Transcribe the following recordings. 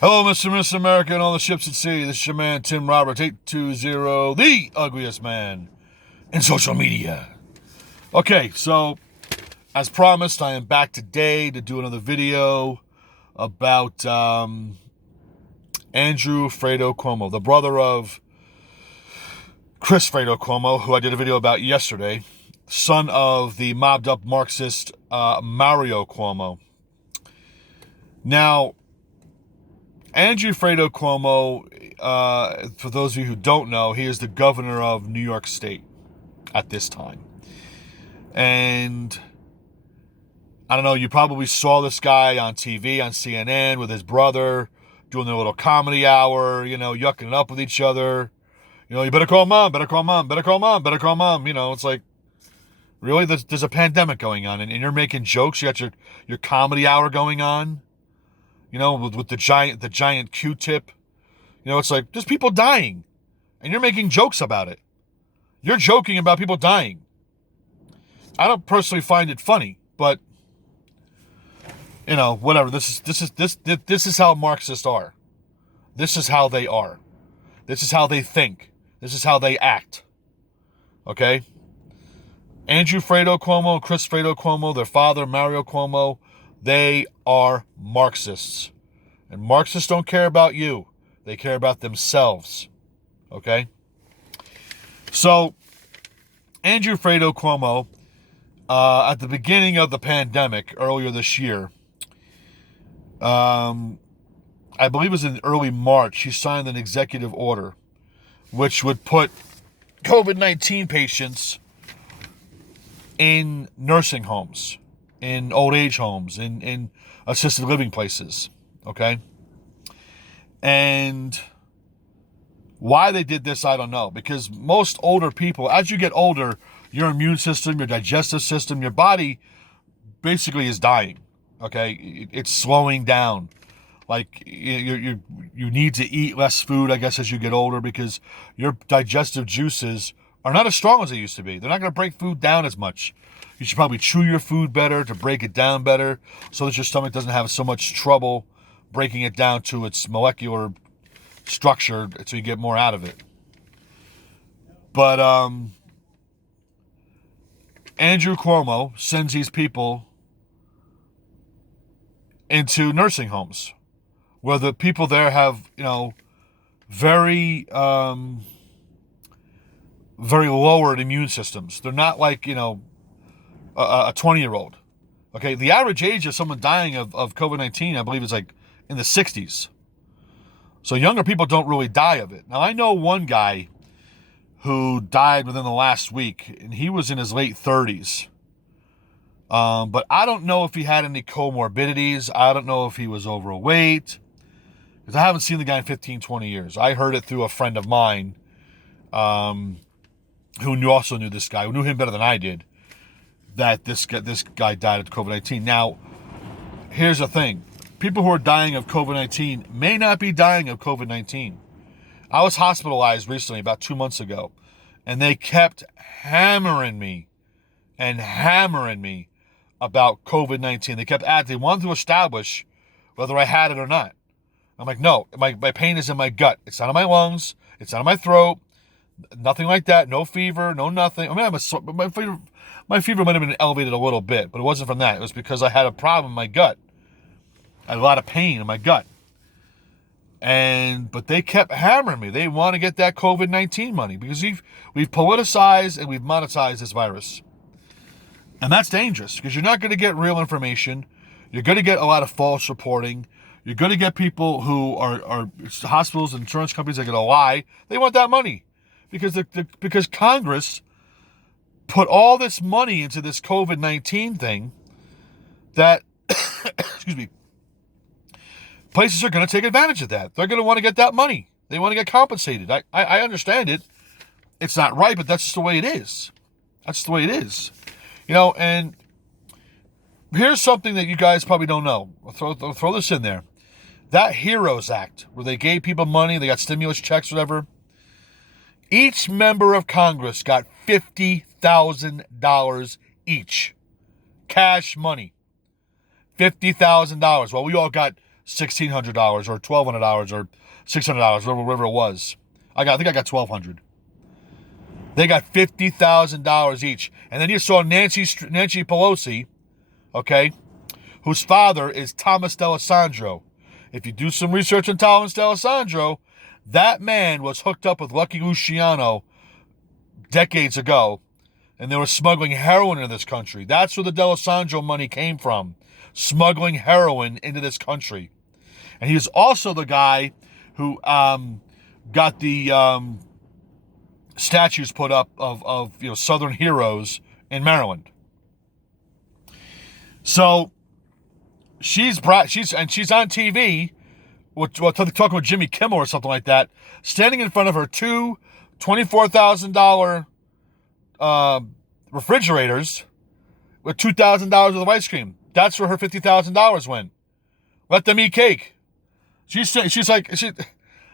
Hello, Mr. and Miss America and all the ships at sea. This is your man, Tim Roberts, 820, the ugliest man in social media. Okay, so as promised, I am back today to do another video about Andrew Fredo Cuomo, the brother of Chris Fredo Cuomo, who I did a video about yesterday, son of the mobbed up Marxist Mario Cuomo. Now, Andrew Fredo Cuomo, for those of you who don't know, he is the governor of New York State at this time. And I don't know, you probably saw this guy on TV, on CNN, with his brother, doing their little comedy hour, yucking it up with each other. You better call mom, better call mom, better call mom, better call mom. It's like, really? There's a pandemic going on, and you're making jokes. You got your comedy hour going on. With the giant Q-tip. It's like, there's people dying, and you're making jokes about it. You're joking about people dying. I don't personally find it funny, but whatever. This is how Marxists are. This is how they are. This is how they think. This is how they act. Okay? Andrew Fredo Cuomo, Chris Fredo Cuomo, their father, Mario Cuomo, they are Marxists. And Marxists don't care about you. They care about themselves. Okay? So, Andrew Fredo Cuomo, at the beginning of the pandemic, earlier this year, I believe it was in early March, he signed an executive order which would put COVID-19 patients in nursing homes, in old age homes, in assisted living places, okay? And why they did this, I don't know. Because most older people, as you get older, your immune system, your digestive system, your body basically is dying, okay? It's slowing down. Like, you need to eat less food, I guess, as you get older, because your digestive juices are not as strong as they used to be. They're not going to break food down as much. You should probably chew your food better to break it down better so that your stomach doesn't have so much trouble breaking it down to its molecular structure so you get more out of it. But Andrew Cuomo sends these people into nursing homes where the people there have, very very lowered immune systems. They're not like, a 20-year-old. Okay, the average age of someone dying of COVID-19, I believe, is like in the 60s. So younger people don't really die of it. Now, I know one guy who died within the last week, and he was in his late 30s. But I don't know if he had any comorbidities. I don't know if he was overweight, because I haven't seen the guy in 15, 20 years. I heard it through a friend of mine who also knew this guy, who knew him better than I did, that this guy died of COVID-19. Now, here's the thing. People who are dying of COVID-19 may not be dying of COVID-19. I was hospitalized recently, about 2 months ago, and they kept hammering me about COVID-19. They wanted to establish whether I had it or not. I'm like, no, my pain is in my gut. It's not in my lungs. It's not in my throat. Nothing like that. No fever, no nothing. I mean, my fever might have been elevated a little bit, but it wasn't from that. It was because I had a problem in my gut. I had a lot of pain in my gut. But they kept hammering me. They want to get that COVID-19 money because we've politicized and we've monetized this virus. And that's dangerous because you're not going to get real information. You're going to get a lot of false reporting. You're going to get people who are hospitals and insurance companies that are going to lie. They want that money because Congress put all this money into this COVID-19 thing that, excuse me, places are going to take advantage of that. They're going to want to get that money. They want to get compensated. I understand it. It's not right, but that's just the way it is. That's the way it is. And here's something that you guys probably don't know. I'll throw this in there. That HEROES Act, where they gave people money, they got stimulus checks, whatever. Each member of Congress got $50,000 each. Cash money. $50,000. Well, we all got $1,600 or $1,200 or $600, whatever it was. I think I got $1,200. They got $50,000 each. And then you saw Nancy Pelosi, okay, whose father is Thomas D'Alessandro. If you do some research on Thomas D'Alessandro, that man was hooked up with Lucky Luciano decades ago, and they were smuggling heroin into this country. That's where the D'Alessandro money came from, smuggling heroin into this country. And he was also the guy who got the statues put up of Southern heroes in Maryland. So she's on TV, talking with Jimmy Kimmel or something like that, standing in front of her two $24,000 refrigerators with $2,000 worth of ice cream. That's where her $50,000 went. Let them eat cake.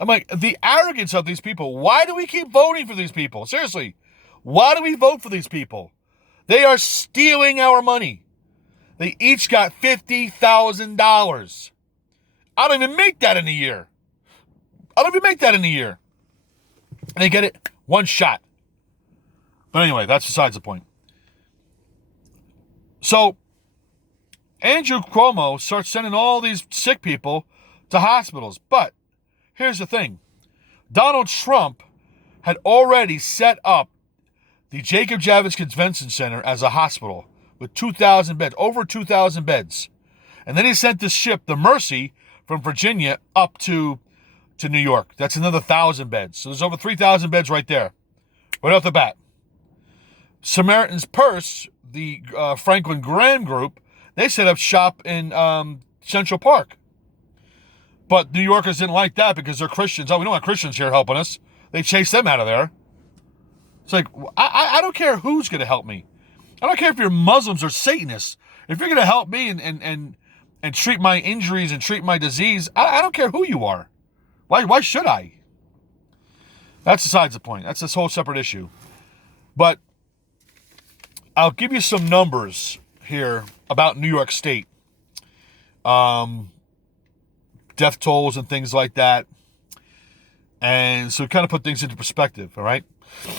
I'm like, the arrogance of these people. Why do we keep voting for these people? Seriously, why do we vote for these people? They are stealing our money. They each got $50,000. I don't even make that in a year. And they get it one shot. But anyway, that's besides the point. So, Andrew Cuomo starts sending all these sick people to hospitals. But here's the thing. Donald Trump had already set up the Jacob Javits Convention Center as a hospital with 2,000 beds, over 2,000 beds. And then he sent this ship, the Mercy, from Virginia up to New York. That's another 1,000 beds. So there's over 3,000 beds right there, right off the bat. Samaritan's Purse, the Franklin Graham Group, they set up shop in Central Park. But New Yorkers didn't like that because they're Christians. Oh, we don't want Christians here helping us. They chased them out of there. It's like, I don't care who's going to help me. I don't care if you're Muslims or Satanists. If you're going to help me and treat my injuries and treat my disease, I don't care who you are. Why should I? That's besides the point. That's this whole separate issue. But I'll give you some numbers here about New York State. Death tolls and things like that. And so kind of put things into perspective, all right? All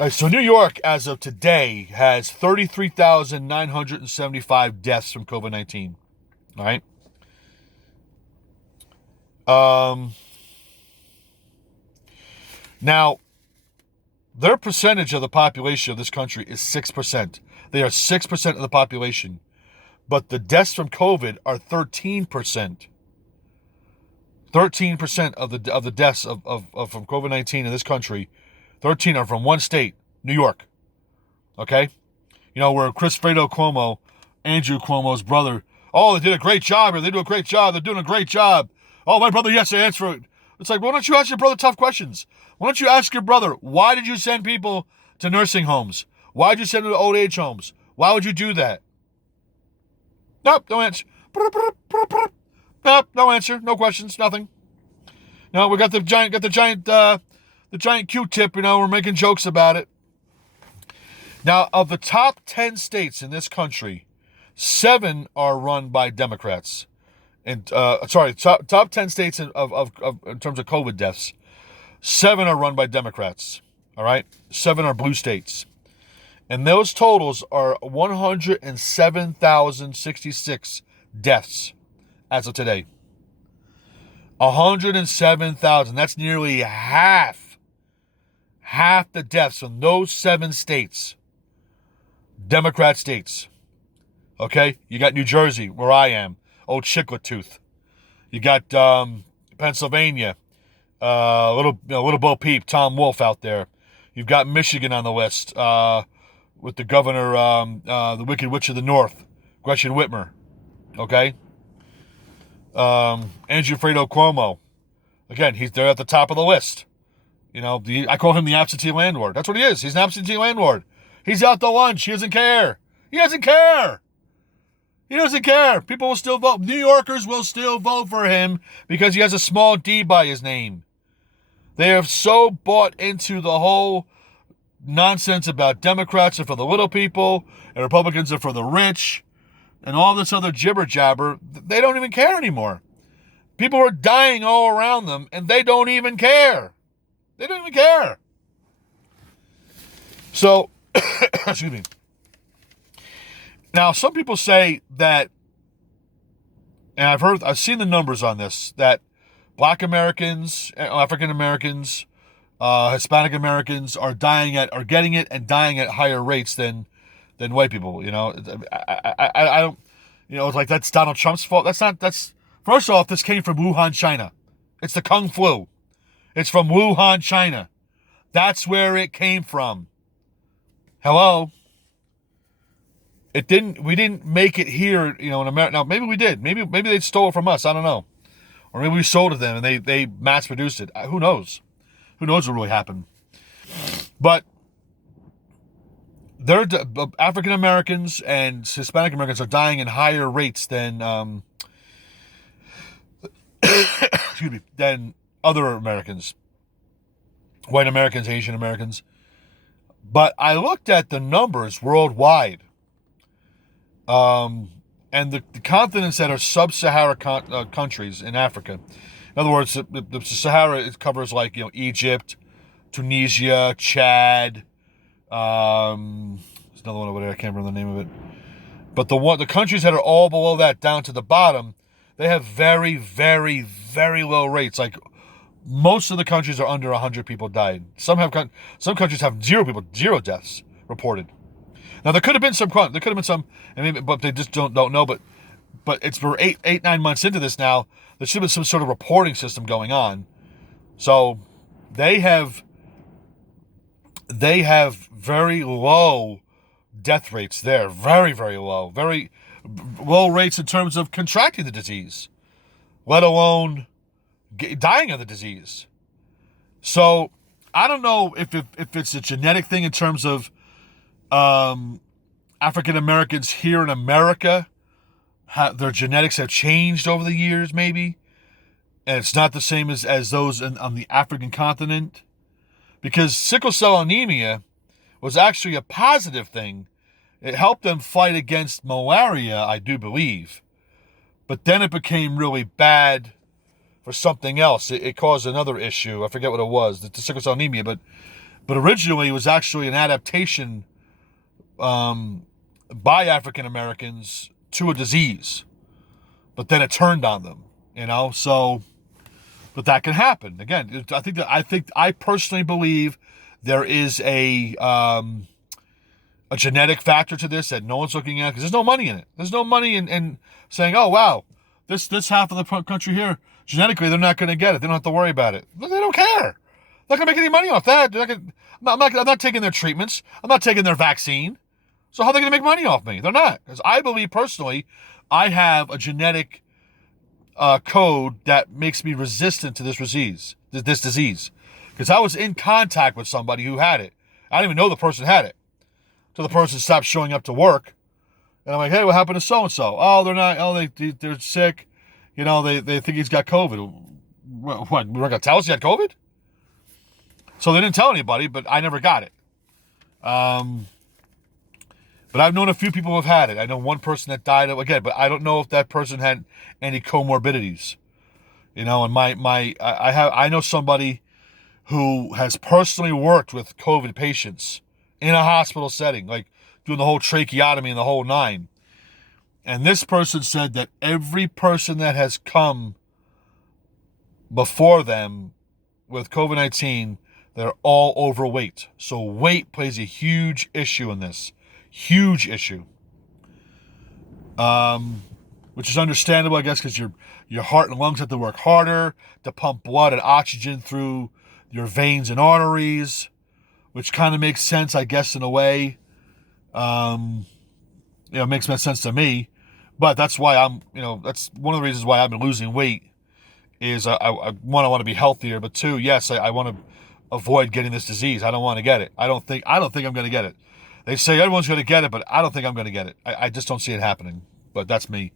right, so New York, as of today, has 33,975 deaths from COVID-19, all right? Now, their percentage of the population of this country is 6%. They are 6% of the population. But the deaths from COVID are 13%. 13% of the deaths from COVID-19 in this country, 13 are from one state, New York. Okay? Where fredo Cuomo, Andrew Cuomo's brother, oh, they did a great job here. They do a great job. They're doing a great job. Oh, my brother, yes, they answer it. It's like, why don't you ask your brother tough questions? Why don't you ask your brother, why did you send people to nursing homes? Why did you send them to old age homes? Why would you do that? Nope, no answer. Nope, no answer. No questions, nothing. No, we got the giant Q-tip, we're making jokes about it. Now, of the top 10 states in this country, 7 are run by Democrats. And top 10 states in terms of COVID deaths, 7 are run by Democrats. All right, 7 are blue states, and those totals are 107,066 deaths as of today. 107,000. That's nearly half the deaths from those 7 states. Democrat states. Okay, you got New Jersey, where I am. Old Chiclet Tooth. You got Pennsylvania, little Bo Peep, Tom Wolf out there. You've got Michigan on the list with the governor, the Wicked Witch of the North, Gretchen Whitmer. Okay, Andrew Fredo Cuomo. Again, they're at the top of the list. I call him the absentee landlord. That's what he is. He's an absentee landlord. He's out to lunch. He doesn't care. He doesn't care. People will still vote. New Yorkers will still vote for him because he has a small D by his name. They have so bought into the whole nonsense about Democrats are for the little people and Republicans are for the rich and all this other jibber jabber. They don't even care anymore. People are dying all around them, and they don't even care. They don't even care. So, excuse me. Now, some people say that, and I've seen the numbers on this, that Black Americans, African Americans, Hispanic Americans are getting it and dying at higher rates than white people. You know, I don't, you know, it's like that's Donald Trump's fault. That's first off, this came from Wuhan, China. It's the Kung Flu. It's from Wuhan, China. That's where it came from. Hello. We didn't make it here, you know, in America. Now, maybe we did. Maybe they stole it from us. I don't know. Or maybe we sold it to them and they mass produced it. Who knows? Who knows what really happened? But they're African Americans and Hispanic Americans are dying in higher rates than excuse me, than other Americans, white Americans, Asian Americans. But I looked at the numbers worldwide. And the continents that are sub-Sahara countries in Africa. In other words, the Sahara, it covers like, you know, Egypt, Tunisia, Chad. There's another one over there. I can't remember the name of it. But the countries that are all below that, down to the bottom, they have very, very, very low rates. Like most of the countries are under 100 people died. Some countries have zero deaths reported. Now there could have been some, I mean, but they just don't know. But it's we're 9 months into this now. There should have been some sort of reporting system going on. So they have very low death rates there, very, very low, very low rates in terms of contracting the disease, let alone dying of the disease. So I don't know if it's a genetic thing in terms of African Americans here in America, their genetics have changed over the years, maybe, and it's not the same as those on the African continent, because sickle cell anemia was actually a positive thing. It helped them fight against malaria, I do believe, but then it became really bad for something else. It caused another issue. I forget what it was, the sickle cell anemia, but originally it was actually an adaptation by African Americans to a disease, but then it turned on them, you know. So, but that can happen again. I personally believe there is a genetic factor to this that no one's looking at because there's no money in it. There's no money in saying, oh wow, this half of the country here genetically they're not going to get it. They don't have to worry about it. They don't care. They're not going to make any money off that. I'm not taking their treatments. I'm not taking their vaccine. So how are they going to make money off me? They're not. Because I believe personally, I have a genetic code that makes me resistant to this disease. Because I was in contact with somebody who had it. I didn't even know the person had it. So the person stopped showing up to work. And I'm like, hey, what happened to so-and-so? Oh, they're not. Oh, they're sick. You know, they think he's got COVID. What? We're going to tell us he had COVID? So they didn't tell anybody, but I never got it. But I've known a few people who have had it. I know one person that died again, but I don't know if that person had any comorbidities. You know, and I know somebody who has personally worked with COVID patients in a hospital setting, like doing the whole tracheotomy and the whole nine. And this person said that every person that has come before them with COVID-19, they're all overweight. So weight plays a huge issue in this. Huge issue. Which is understandable, I guess, because your heart and lungs have to work harder to pump blood and oxygen through your veins and arteries, which kind of makes sense, I guess, in a way. It makes sense to me. But that's why that's one of the reasons why I've been losing weight is I want to be healthier, but two, yes, I want to avoid getting this disease. I don't want to get it. I don't think I'm going to get it. They say everyone's going to get it, but I don't think I'm going to get it. I just don't see it happening. But that's me.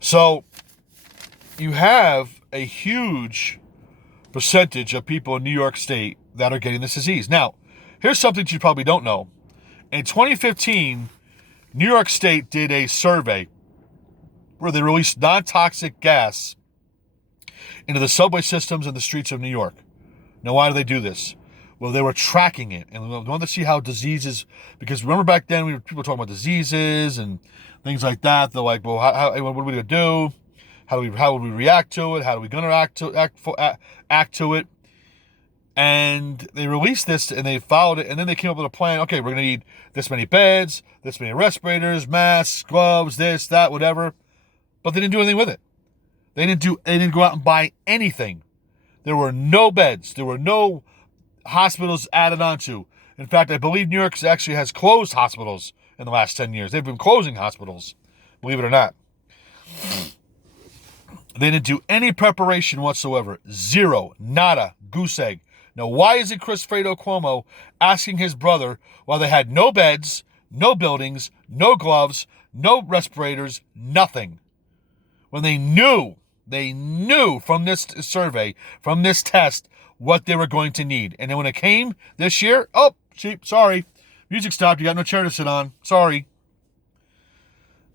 So you have a huge percentage of people in New York State that are getting this disease. Now, here's something you probably don't know. In 2015, New York State did a survey where they released non-toxic gas into the subway systems and the streets of New York. Now, why do they do this? Well, they were tracking it, and we wanted to see how diseases, because remember back then, people were talking about diseases and things like that. They're like, well, what are we going to do? How would we react to it? How are we going to act to it? And they released this, and they followed it, and then they came up with a plan. Okay, we're going to need this many beds, this many respirators, masks, gloves, this, that, whatever. But they didn't do anything with it. They didn't go out and buy anything. There were no beds. There were no hospitals added onto. In fact, I believe New York actually has closed hospitals in the last 10 years. They've been closing hospitals, believe it or not. They didn't do any preparation whatsoever. Zero. Nada. Goose egg. Now, why isn't Fredo Cuomo asking his brother, while they had no beds, no buildings, no gloves, no respirators, nothing, when they knew from this survey, from this test, what they were going to need? And then when it came this year, oh, cheap, sorry. Music stopped. You got no chair to sit on. Sorry.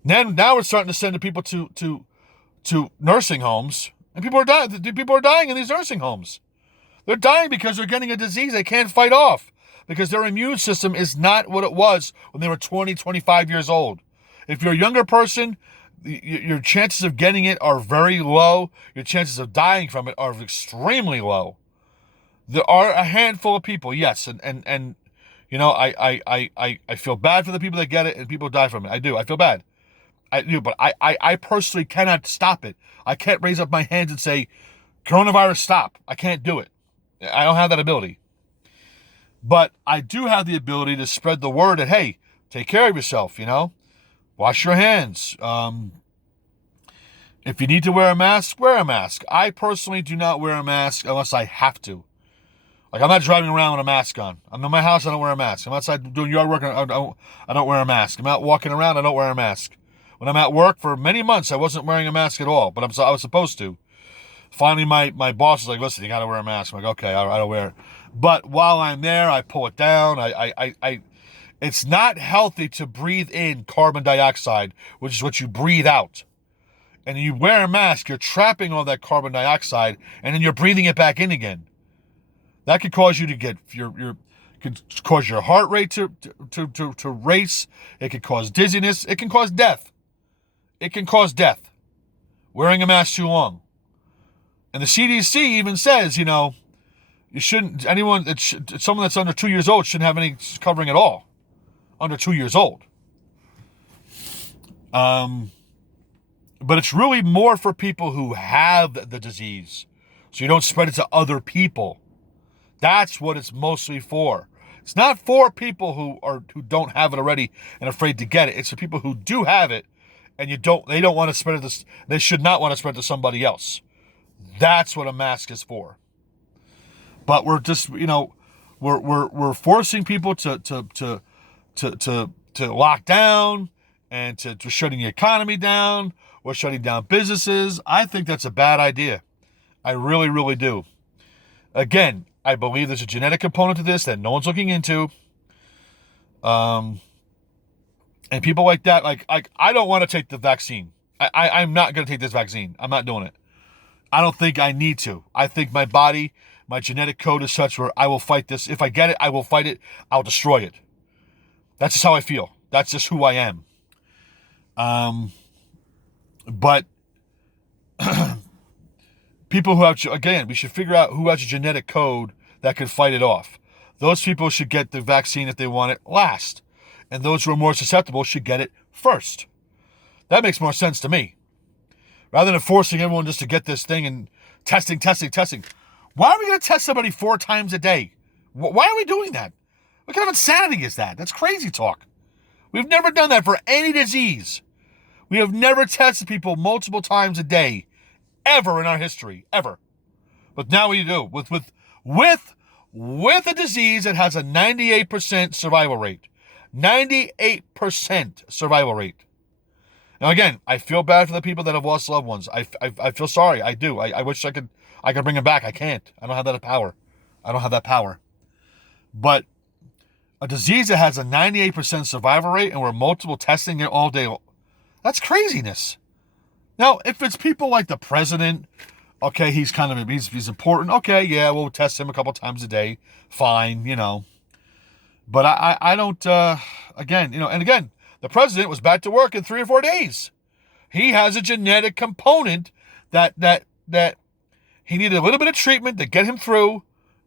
Now we're starting to send the people to nursing homes, and people are dying. People are dying in these nursing homes. They're dying because they're getting a disease they can't fight off, because their immune system is not what it was when they were 20, 25 years old. If you're a younger person, your chances of getting it are very low. Your chances of dying from it are extremely low. There are a handful of people, yes, and you know, I feel bad for the people that get it and people die from it. I do. I feel bad. I do, but I personally cannot stop it. I can't raise up my hands and say, coronavirus, stop. I can't do it. I don't have that ability. But I do have the ability to spread the word that, hey, take care of yourself, you know. Wash your hands. If you need to wear a mask, wear a mask. I personally do not wear a mask unless I have to. Like, I'm not driving around with a mask on. I'm in my house, I don't wear a mask. I'm outside doing yard work, I don't wear a mask. I'm out walking around, I don't wear a mask. When I'm at work, for many months, I wasn't wearing a mask at all, but I was supposed to. Finally, my boss was like, listen, you got to wear a mask. I'm like, okay, I don't wear it. But while I'm there, I pull it down. It's not healthy to breathe in carbon dioxide, which is what you breathe out. And you wear a mask, you're trapping all that carbon dioxide, and then you're breathing it back in again. That could cause you to get could cause your heart rate to race. It could cause dizziness. It can cause death. It can cause death. Wearing a mask too long. And the CDC even says, you know, you shouldn't, someone that's under 2 years old shouldn't have any covering at all. Under 2 years old. But it's really more for people who have the disease, so you don't spread it to other people. That's what it's mostly for. It's not for people who don't have it already and afraid to get it. It's for people who do have it, and they don't want to spread it. They should not want to spread it to somebody else. That's what a mask is for. But we're just, you know, we're forcing people to lock down and to shutting the economy down. We're shutting down businesses. I think that's a bad idea. I really, really do. Again, I believe there's a genetic component to this that no one's looking into. And people like that, like I don't want to take the vaccine. I'm not going to take this vaccine. I'm not doing it. I don't think I need to. I think my body, my genetic code is such where I will fight this. If I get it, I will fight it. I'll destroy it. That's just how I feel. That's just who I am. But people who have, again, we should figure out who has a genetic code that can fight it off. Those people should get the vaccine if they want it last. And those who are more susceptible should get it first. That makes more sense to me. Rather than forcing everyone just to get this thing and testing. Why are we going to test somebody 4 times a day? Why are we doing that? What kind of insanity is that? That's crazy talk. We've never done that for any disease. We have never tested people multiple times a day, ever in our history, ever. But now we do with a disease that has a 98% survival rate. 98% survival rate. Now again, I feel bad for the people that have lost loved ones. I feel sorry. I do. I wish I could bring them back. I can't. I don't have that power. But a disease that has a 98% survival rate and we're multiple testing it all day, that's craziness. Now, if it's people like the president, okay, he's important. Okay, yeah, we'll test him a couple times a day. Fine, But I don't. Again, and again, the president was back to work in 3 or 4 days. He has a genetic component that he needed a little bit of treatment to get him through,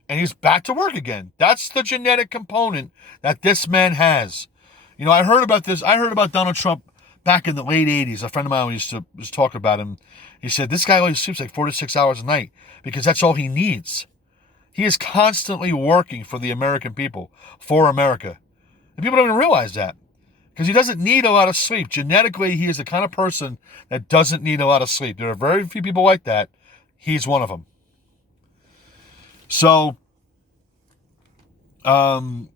and he's back to work again. That's the genetic component that this man has. I heard about this. I heard about Donald Trump back in the late 80s. A friend of mine was talking about him. He said, this guy only sleeps like 4 to 6 hours a night because that's all he needs. He is constantly working for the American people, for America. And people don't even realize that because he doesn't need a lot of sleep. Genetically, he is the kind of person that doesn't need a lot of sleep. There are very few people like that. He's one of them. So, I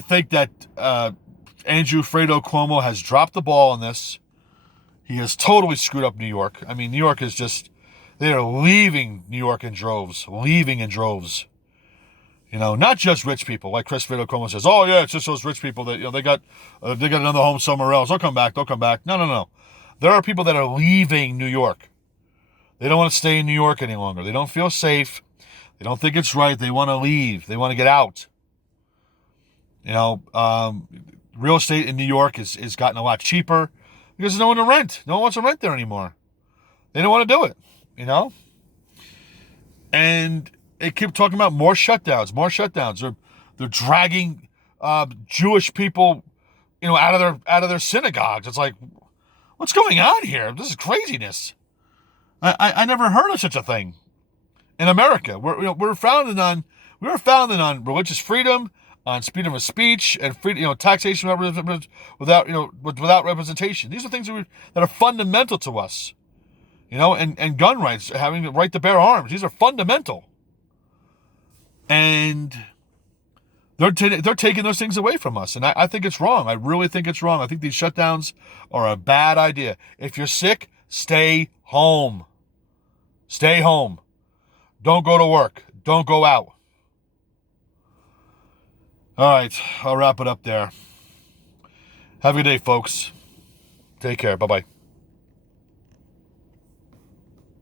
think that Andrew Fredo Cuomo has dropped the ball on this. He has totally screwed up New York. I mean, New York is just, they are leaving New York in droves, not just rich people, like Chris Fredo Cuomo says, oh yeah, it's just those rich people that, they got another home somewhere else. They'll come back. No. There are people that are leaving New York. They don't want to stay in New York any longer. They don't feel safe. They don't think it's right. They want to leave. They want to get out. Real estate in New York is gotten a lot cheaper because there's no one to rent. No one wants to rent there anymore. They don't want to do it, And they keep talking about more shutdowns. They're dragging Jewish people, out of their synagogues. It's like, what's going on here? This is craziness. I never heard of such a thing in America. We're founded on religious freedom, on freedom of speech, and taxation without representation. These are things that are fundamental to us. And gun rights, having the right to bear arms. These are fundamental. And they're taking those things away from us. And I think it's wrong. I really think it's wrong. I think these shutdowns are a bad idea. If you're sick, stay home. Stay home. Don't go to work. Don't go out. All right, I'll wrap it up there. Have a good day, folks. Take care. Bye-bye.